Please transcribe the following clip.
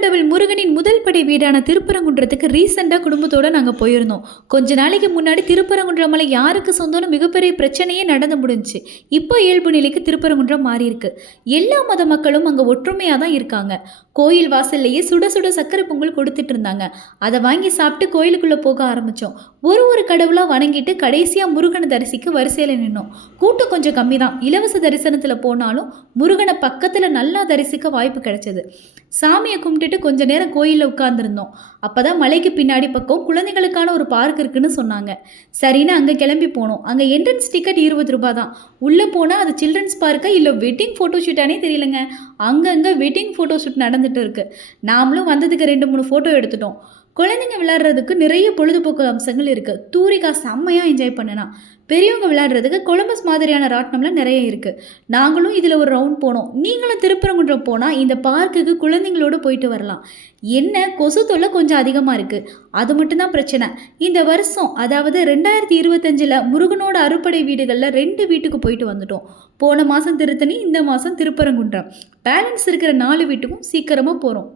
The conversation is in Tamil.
கடவுள் முருகனின் முதல் படை வீடான திருப்பரங்குன்றத்துக்கு ரீசெண்டாக குடும்பத்தோடு நாங்கள் போயிருந்தோம். கொஞ்ச நாளைக்கு முன்னாடி திருப்பரங்குன்றம் மலை யாருக்கு சொந்தம்னு மிகப்பெரிய பிரச்சனையே நடந்து முடிஞ்சுச்சு. இப்போ இயல்பு நிலைக்கு திருப்பரங்குன்றம் மாறி இருக்கு. எல்லா மத மக்களும் அங்கே ஒற்றுமையாக தான் இருக்காங்க. கோயில் வாசல்லையே சுட சுட சக்கரை பொங்கல் கொடுத்துட்டு இருந்தாங்க. அதை வாங்கி சாப்பிட்டு கோயிலுக்குள்ளே போக ஆரம்பித்தோம். ஒரு கடவுளாக வணங்கிட்டு கடைசியாக முருகனை தரிசிக்க வரிசையில் நின்னோம். கூட்டம் கொஞ்சம் கம்மி தான். இலவச தரிசனத்தில் போனாலும் முருகனை பக்கத்தில் நல்லா தரிசிக்க வாய்ப்பு கிடைச்சது. சாமியை கும்பிட்டுட்டு கொஞ்ச நேரம் கோயிலில் உட்கார்ந்துருந்தோம். அப்போ தான் மலைக்கு பின்னாடி பக்கம் குழந்தைகளுக்கான ஒரு பார்க் இருக்குன்னு சொன்னாங்க. சரின்னு அங்கே கிளம்பி போனோம். அங்கே என்ட்ரன்ஸ் டிக்கெட் 20 ரூபா தான். உள்ளே போனால் அது சில்ட்ரன்ஸ் பார்க்கா இல்லை வெட்டிங் ஃபோட்டோ ஷூட்டானே தெரியலங்க. அங்கங்கே வெட்டிங் ஃபோட்டோ ஷூட் நடந்துட்டு இருக்கு. நாமளும் வந்ததுக்கு 2-3 ஃபோட்டோ எடுத்துட்டோம். குழந்தைங்க விளையாடுறதுக்கு நிறைய பொழுதுபோக்கு அம்சங்கள் இருக்குது. தூரிகா செம்மையாக என்ஜாய் பண்ணனா. பெரியவங்க விளையாடுறதுக்கு கொலம்பஸ் மாதிரியான ராட்டினம்லாம் நிறைய இருக்குது. நாங்களும் இதில் ஒரு ரவுண்ட் போனோம். நீங்களும் திருப்பரங்குன்றம் போனால் இந்த பார்க்குக்கு குழந்தைங்களோடு போயிட்டு வரலாம். என்ன கொசு தொல்லை கொஞ்சம் அதிகமாக இருக்குது, அது மட்டும்தான் பிரச்சனை. இந்த வருஷம் அதாவது 2025 முருகனோட அறுபடை வீடுகளில் 2 வீட்டுக்கு போயிட்டு வந்துட்டோம். போன மாதம் திருத்தணி, இந்த மாதம் திருப்பரங்குன்றம். பேலன்ஸ் இருக்கிற 4 வீட்டுக்கும் சீக்கிரமாக போகிறோம்.